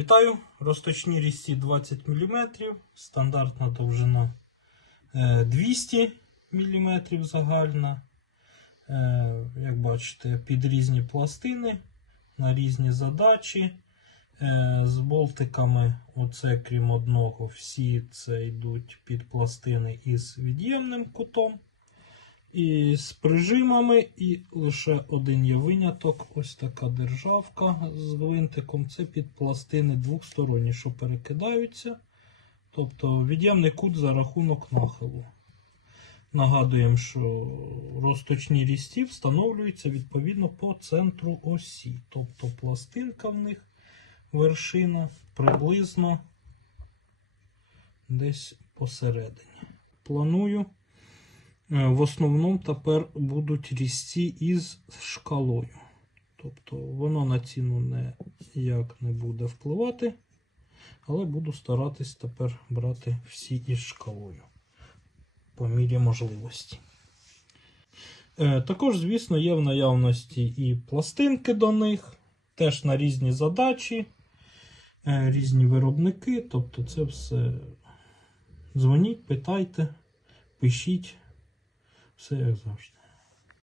Вітаю! Розточні різці 20 мм, стандартна довжина е, 200 мм загальна. Е, Як бачите, під різні пластини на різні задачі. Е, З болтиками, оце крім одного, всі це йдуть під пластини із від'ємним кутом. І з прижимами, і лише один є виняток. Ось така державка з гвинтиком. Це під пластини двохсторонні, що перекидаються. Тобто від'ємний кут за рахунок нахилу. Нагадуємо, що розточні різці встановлюються відповідно по центру осі. Тобто пластинка в них вершина приблизно десь посередині. Планую. Е, В основному тепер будуть різці із шкалою. Тобто воно на ціну ніяк не буде впливати. Але буду старатись тепер брати всі із шкалою по мірі можливості. Е, Також, звісно, є в наявності і пластинки до них, теж на різні задачі, е, різні виробники. Тобто, це все дзвоніть, питайте, пишіть. Все як завжди.